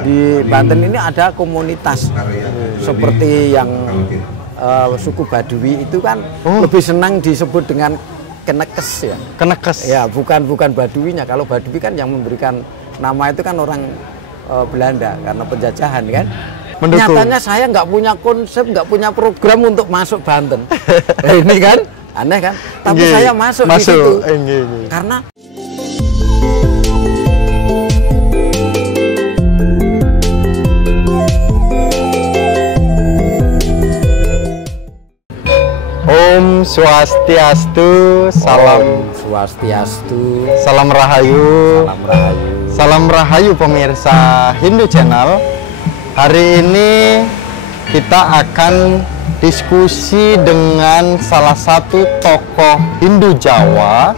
Di Banten ini ada komunitas seperti yang suku Baduy itu kan lebih senang disebut dengan Kenekes ya. Kenekes. Ya, bukan Baduinya. Kalau Baduy kan yang memberikan nama itu kan orang Belanda karena penjajahan kan. Mendukung. Nyatanya saya nggak punya konsep, nggak punya program untuk masuk Banten. Ini kan aneh kan? Tapi saya masuk di situ. Karena Om Swastiastu, salam Swastiastu, salam rahayu, salam rahayu. salam rahayu pemirsa Hindu Channel. Hari ini kita akan diskusi dengan salah satu tokoh Hindu Jawa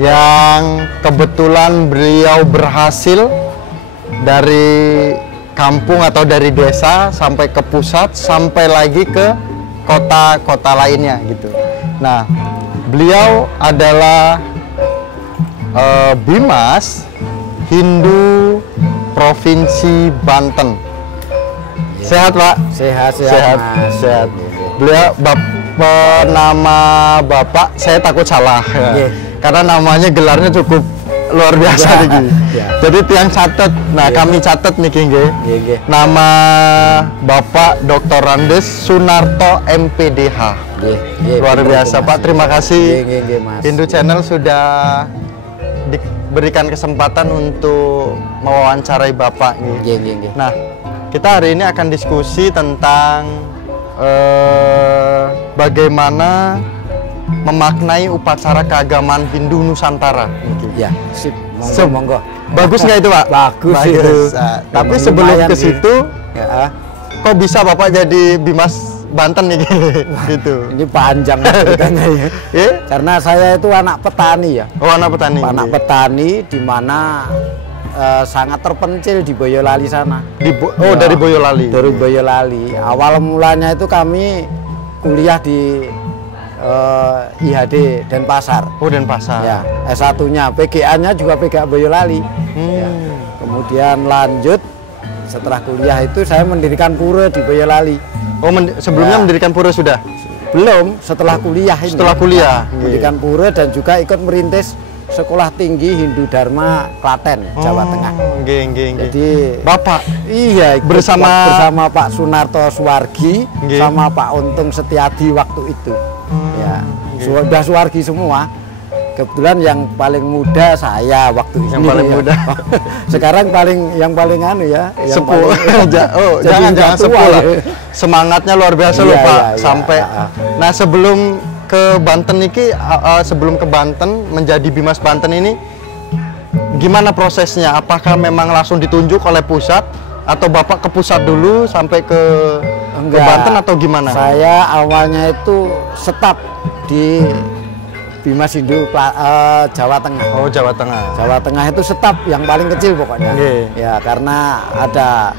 yang kebetulan beliau berhasil dari kampung atau dari desa sampai ke pusat, sampai lagi ke kota-kota lainnya gitu. Nah, beliau adalah Bimas Hindu Provinsi Banten. Sehat, Pak? Sehat. Sehat. Beliau nama Bapak saya takut salah ya. Karena namanya gelarnya cukup luar biasa nih. Jadi tiang catet. Nah, kami catet nih King. Nama Bapak Dr. Andes Sunarto MPDH. Luar biasa Pak. Terima kasih. Hindu Channel sudah diberikan kesempatan untuk mewawancarai Bapak nih. Nah, kita hari ini akan diskusi tentang bagaimana memaknai upacara keagamaan Hindu Nusantara. Ya, sip. Monggo. Bagus nggak itu, Pak? Bagus. Nah, tapi sebelum ke situ, kok bisa Bapak jadi Bimas Banten nih gitu? Ini panjang ceritanya ya. Karena saya itu anak petani ya. Oh, anak petani. Anak petani di mana sangat terpencil di Boyolali sana. Dari Boyolali. Dari Boyolali. Awal mulanya itu kami kuliah di IHD Denpasar. Oh, Denpasar. Ya, S1-nya, PGA-nya juga PGA Boyolali. Ya. Kemudian lanjut setelah kuliah itu saya mendirikan pura di Boyolali. Oh, sebelumnya mendirikan pura sudah? Belum, setelah kuliah ini. Setelah kuliah. Mendirikan pura dan juga ikut merintis Sekolah Tinggi Hindu Dharma Klaten, Jawa Tengah. Jadi Bapak bersama Pak Sunarto Suwargi sama Pak Untung Setiadi waktu itu. Ya, sudah Suwargi semua. Kebetulan yang paling muda saya waktu itu. Yang paling muda. Sekarang yang paling anu ya. Sepuh. Jangan sepuh lah. Semangatnya luar biasa loh Pak. Sampai. Nah, sebelum ke Banten ini, sebelum ke Banten menjadi Bimas Banten ini, gimana prosesnya? Apakah memang langsung ditunjuk oleh pusat atau Bapak ke pusat dulu sampai ke Banten atau gimana? Saya awalnya itu staf di Bimas Hindu Jawa Tengah. Oh, Jawa Tengah. Jawa Tengah itu staf yang paling kecil pokoknya. Ya, karena ada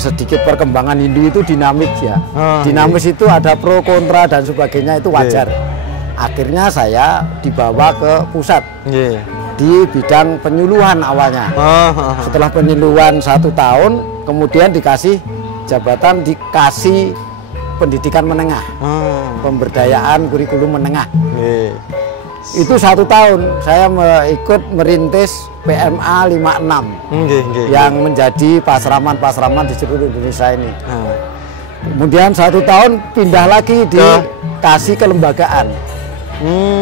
sedikit perkembangan Hindu itu dinamis ya. Dinamis itu ada pro kontra dan sebagainya, itu wajar. Akhirnya saya dibawa ke pusat di bidang penyuluhan awalnya. Setelah penyuluhan 1 tahun, kemudian dikasih jabatan, dikasih pendidikan menengah, pemberdayaan kurikulum menengah. Itu 1 tahun saya ikut merintis PMA 56 yang menjadi pasraman-pasraman di seluruh Indonesia ini. Kemudian 1 tahun pindah lagi dikasih kelembagaan,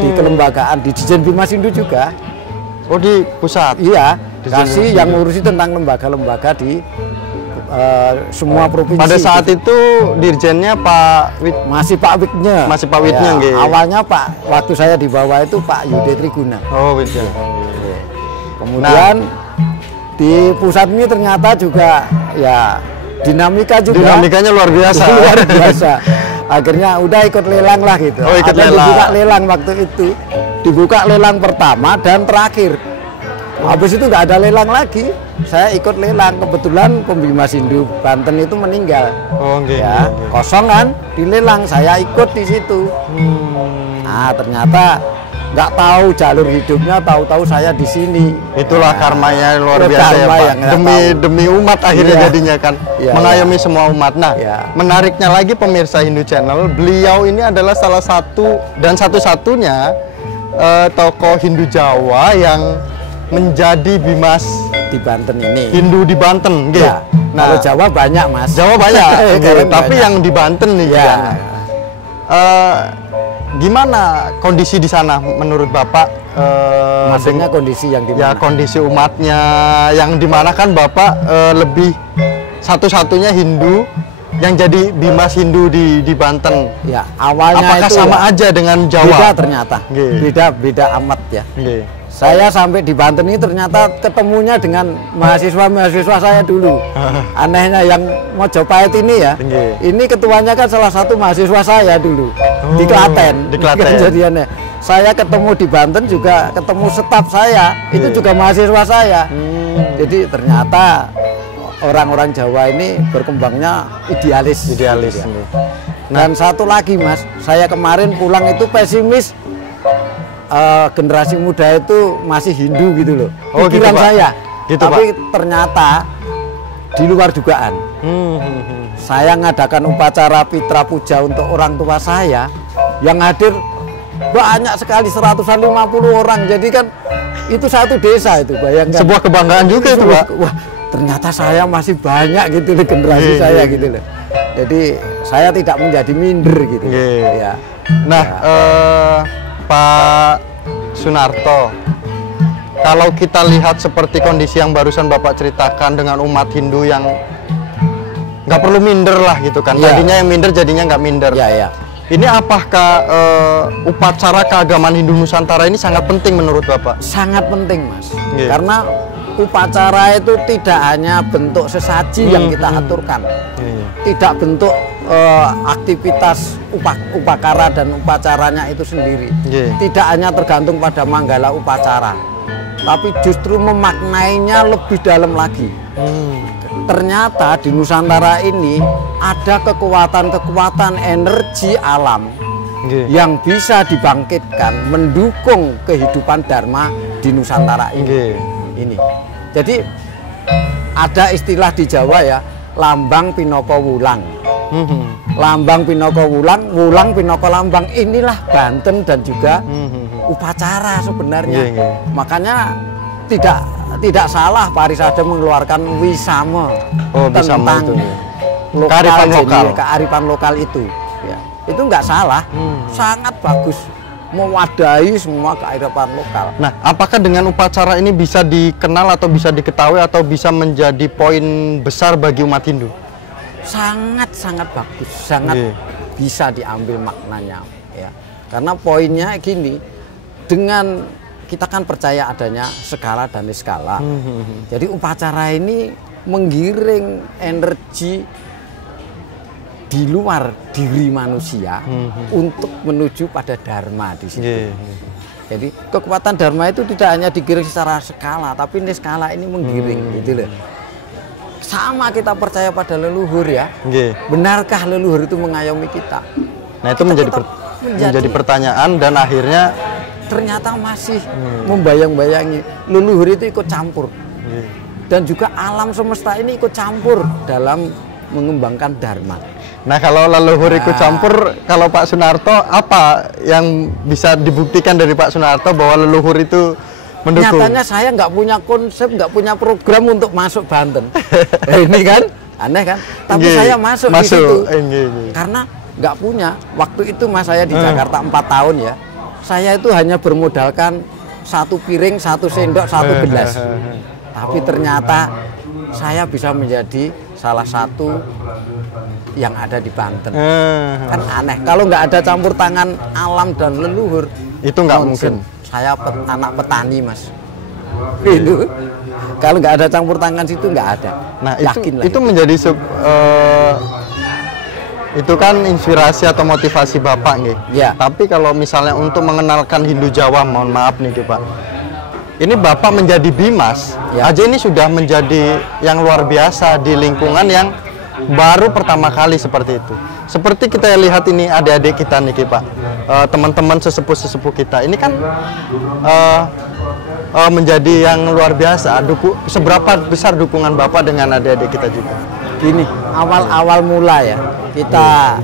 di kelembagaan di Dijen Bimas Hindu juga. Oh, di pusat? Iya, kasih yang ngurusi tentang lembaga-lembaga di semua provinsi. Pada saat itu dirjennya Pak Wid? Masih Pak Widnya. Masih Pak Widnya ya, awalnya waktu saya di bawah itu Pak Yude Triguna. Oh, Widya. Kemudian di pusat ini ternyata juga ya dinamika juga. Dinamikanya luar biasa. Luar biasa. Akhirnya udah ikut lelang lah gitu. Oh, ikut lelang. Dibuka lelang waktu itu. Dibuka lelang pertama dan terakhir. Habis itu nggak ada lelang lagi. Saya ikut lelang, kebetulan Pembimas Hindu Banten itu meninggal. Kosong kan, dilelang, saya ikut di situ. Nah, ternyata nggak tahu jalur hidupnya, tahu-tahu saya di sini. Itulah karmanya luar biasa ya Pak. Demi umat akhirnya jadinya kan, mengayomi semua umat. Nah, menariknya lagi pemirsa Hindu Channel, beliau ini adalah salah satu dan satu-satunya tokoh Hindu Jawa yang menjadi bimas di Banten ini. Hindu di Banten, gitu. Ya. Nah, kalau Jawa banyak Mas. Jawa banyak, tapi banyak. Yang di Banten nih. Ya. Gimana kondisi di sana menurut Bapak? Maksudnya kondisi yang di mana? Ya, kondisi umatnya yang dimana kan Bapak lebih satu-satunya Hindu yang jadi bimas Hindu di Banten. Ya, awalnya apakah itu sama aja dengan Jawa? Beda ternyata. Beda amat ya. Saya sampai di Banten ini ternyata ketemunya dengan mahasiswa saya dulu. Anehnya yang Mojopahit ini ya, ini ketuanya kan salah satu mahasiswa saya dulu di Klaten. Di Klaten. Kejadiannya, saya ketemu di Banten juga ketemu staf saya, itu juga mahasiswa saya. Jadi ternyata orang-orang Jawa ini berkembangnya idealis. Ya. Dan satu lagi Mas, saya kemarin pulang itu pesimis. Generasi muda itu masih Hindu gitu loh, pikiran gitu, saya. Gitu, tapi Pak, ternyata di luar dugaan. Saya ngadakan upacara Pitra Puja untuk orang tua saya, yang hadir banyak sekali, 150 orang. Jadi kan itu satu desa itu, bayangkan. Sebuah kebanggaan juga itu Pak. Wah, ternyata saya masih banyak gitu loh, generasi saya gitu loh. Jadi saya tidak menjadi minder gitu. Ya. Nah, Pak Sunarto, kalau kita lihat seperti kondisi yang barusan Bapak ceritakan dengan umat Hindu yang nggak perlu minder lah gitu kan, tadinya yang minder jadinya nggak minder. Ini apakah upacara keagamaan Hindu Nusantara ini sangat penting menurut Bapak? Sangat penting Mas, karena upacara itu tidak hanya bentuk sesaji yang kita aturkan, tidak bentuk aktivitas upakara dan upacaranya itu sendiri. Tidak hanya tergantung pada manggala upacara, tapi justru memaknainya lebih dalam lagi. Ternyata di Nusantara ini ada kekuatan-kekuatan energi alam yang bisa dibangkitkan mendukung kehidupan Dharma di Nusantara ini. Jadi ada istilah di Jawa ya, lambang pinaka wulang. Lambang pinaka wulang, wulang pinaka lambang. Inilah Banten dan juga upacara sebenarnya. Makanya tidak salah Pak Arisade mengeluarkan wisama tentang kearifan lokal itu. Ya, itu nggak salah, sangat bagus, mewadahi semua kearifan lokal. Nah, apakah dengan upacara ini bisa dikenal atau bisa diketahui atau bisa menjadi poin besar bagi umat Hindu? Sangat bagus, sangat bisa diambil maknanya ya. Karena poinnya gini, dengan kita kan percaya adanya skala dan niskala. Jadi upacara ini menggiring energi di luar diri manusia untuk menuju pada Dharma di situ. Jadi kekuatan Dharma itu tidak hanya digiring secara skala, tapi niskala ini menggiring gitu loh. Sama kita percaya pada leluhur ya. Benarkah leluhur itu mengayomi kita? Nah, itu menjadi pertanyaan dan akhirnya ternyata masih membayang-bayangi leluhur itu ikut campur. Dan juga alam semesta ini ikut campur dalam mengembangkan Dharma. Nah, kalau leluhur ikut campur, kalau Pak Sunarto apa yang bisa dibuktikan dari Pak Sunarto bahwa leluhur itu mendukung? Nyatanya saya nggak punya konsep, nggak punya program untuk masuk Banten. Ini kan aneh kan? Tapi saya masuk di situ. Karena nggak punya. Waktu itu Mas, saya di Jakarta 4 tahun ya. Saya itu hanya bermodalkan 1 piring, 1 sendok, 1 gelas. Tapi ternyata saya bisa menjadi salah satu yang ada di Banten. Kan aneh. Kalau nggak ada campur tangan alam dan leluhur, itu nggak mungkin. Saya anak petani Mas. Itu kalau nggak ada campur tangan situ nggak ada. Nah, itu menjadi itu kan inspirasi atau motivasi Bapak nih. Tapi kalau misalnya untuk mengenalkan Hindu Jawa, mohon maaf nih Pak. Ini Bapak menjadi bimas aja ini sudah menjadi yang luar biasa di lingkungan yang baru pertama kali seperti itu. Seperti kita lihat ini adik-adik kita nih Pak, teman-teman sesepuh kita ini kan menjadi yang luar biasa. Seberapa besar dukungan Bapak dengan adik-adik kita juga? Gini, awal mula ya kita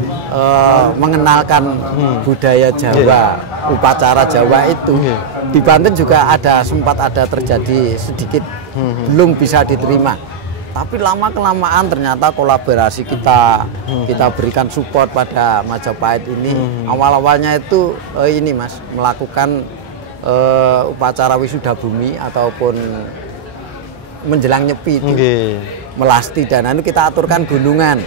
mengenalkan budaya Jawa, upacara Jawa itu di Banten juga sempat ada terjadi sedikit belum bisa diterima. Tapi lama kelamaan ternyata kolaborasi kita berikan support pada Majapahit ini. Awal-awalnya itu ini Mas, melakukan upacara wisuda bumi ataupun menjelang nyepi itu. Melasti dan itu kita aturkan gunungan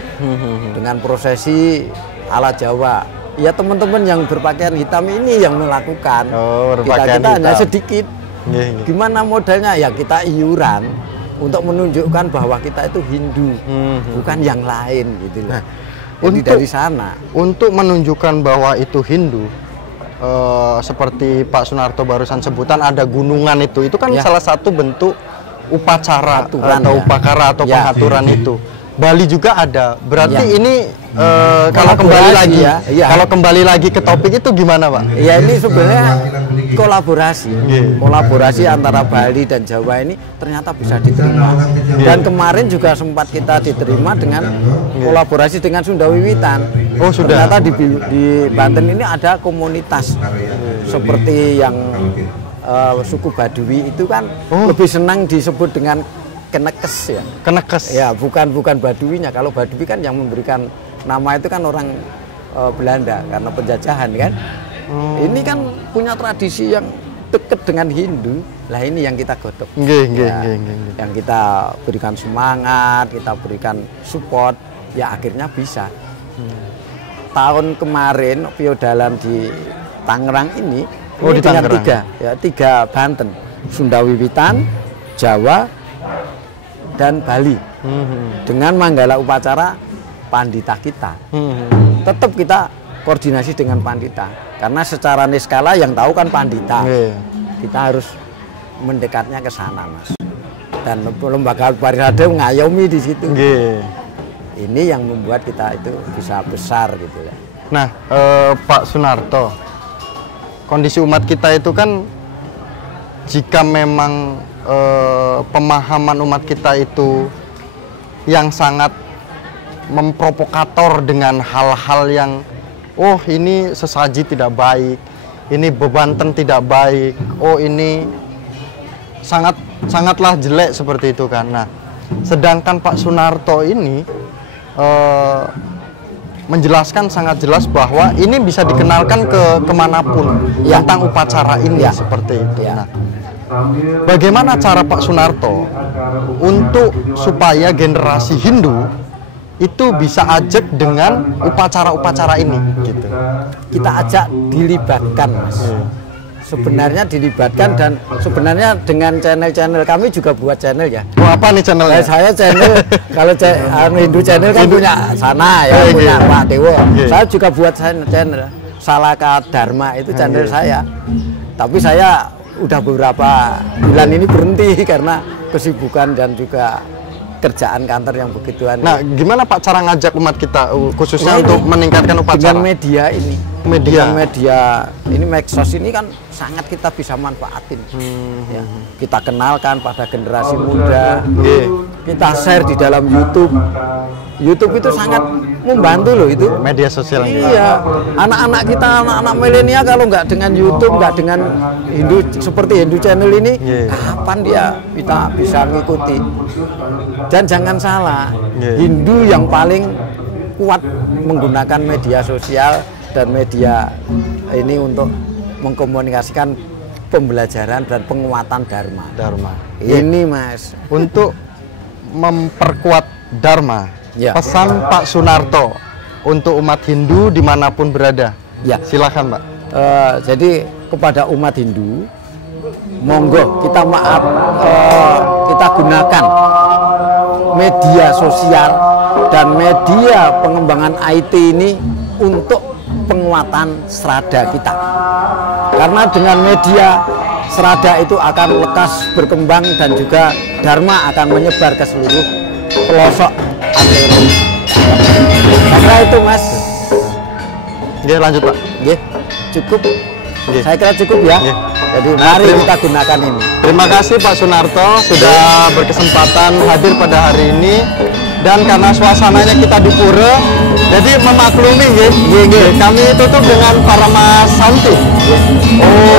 dengan prosesi ala Jawa. Ya teman-teman yang berpakaian hitam ini yang melakukan. Kita hanya sedikit. Gimana modalnya? Ya kita iuran untuk menunjukkan bahwa kita itu Hindu, bukan yang lain gitu loh. Jadi dari sana. Untuk menunjukkan bahwa itu Hindu, seperti Pak Sunarto barusan sebutan ada gunungan itu kan salah satu bentuk upacara atau upakara atau pengaturan itu. Bali juga ada. Berarti ini kalau kembali lagi kalau kembali lagi ke topik itu gimana, Pak? Ya ini sebenarnya kolaborasi antara Bali dan Jawa ini ternyata bisa diterima. Dan kemarin juga sempat kita diterima dengan kolaborasi dengan Sunda Wiwitan. Ternyata di Banten ini ada komunitas seperti yang suku Baduy itu kan lebih senang disebut dengan Kenekes ya. Kenekes. Ya, bukan Baduinya. Kalau Baduy kan yang memberikan nama itu kan orang Belanda karena penjajahan kan. Ini kan punya tradisi yang dekat dengan Hindu. Lah ini yang kita godok. Yang kita berikan semangat, kita berikan support, ya akhirnya bisa. Tahun kemarin Piodalan di Tangerang ini di Tangerang. tiga Banten, Sunda Wiwitan, Jawa, dan Bali. Dengan manggala upacara pandita kita. Tetap kita koordinasi dengan pandita. Karena secara niskala yang tahu kan pandita. Kita harus mendekatnya ke sana, Mas. Dan lembaga Parisade ngayomi di situ. Ini yang membuat kita itu bisa besar gitu ya. Nah, Pak Sunarto, kondisi umat kita itu kan jika memang pemahaman umat kita itu yang sangat memprovokator dengan hal-hal yang ini sesaji tidak baik, ini bebanten tidak baik, ini sangatlah jelek seperti itu kan. Nah, sedangkan Pak Sunarto ini menjelaskan sangat jelas bahwa ini bisa dikenalkan kemanapun tentang upacara ini seperti itu. Nah, bagaimana cara Pak Sunarto untuk supaya generasi Hindu itu bisa ajak dengan upacara-upacara ini gitu? Kita ajak dilibatkan, Mas. Sebenarnya dilibatkan dan sebenarnya dengan channel-channel kami juga buat channel ya. Apa nih channelnya? Saya channel kalau Hindu channel kan punya sana ya, punya Pak Dewo. Saya juga buat channel Salaka Dharma itu channel saya. Tapi saya udah beberapa bulan ini berhenti karena kesibukan dan juga kerjaan kantor yang begituan. Nah, gimana Pak cara ngajak umat kita khususnya untuk meningkatkan upacara? Dengan media ini. Dengan media ini, medsos ini kan sangat kita bisa manfaatin. Ya, kita kenalkan pada generasi muda. Kita share di dalam YouTube. YouTube itu sangat membantu loh itu. Media sosial. Iya. Anak-anak kita, anak-anak milenial kalau nggak dengan YouTube, nggak dengan Hindu seperti Hindu channel ini, kapan dia kita bisa mengikuti? Dan jangan salah, Hindu yang paling kuat menggunakan media sosial dan media ini untuk mengkomunikasikan pembelajaran dan penguatan Dharma. Ini Mas, untuk memperkuat Dharma, pesan Pak Sunarto untuk umat Hindu dimanapun berada. Silakan Pak. Jadi kepada umat Hindu, monggo kita kita gunakan media sosial dan media pengembangan IT ini untuk penguatan serada kita. Karena dengan media serada itu akan lekas berkembang dan juga Dharma akan menyebar ke seluruh pelosok Antero. Saya kira itu Mas. Oke, lanjut Pak. Oke, cukup. Oke. Saya kira cukup ya. Oke. Jadi mari kita gunakan ini. Terima kasih Pak Sunarto sudah berkesempatan hadir pada hari ini, dan karena suasananya kita di pura, jadi memaklumi kami tutup dengan para Mas Santi. Oh,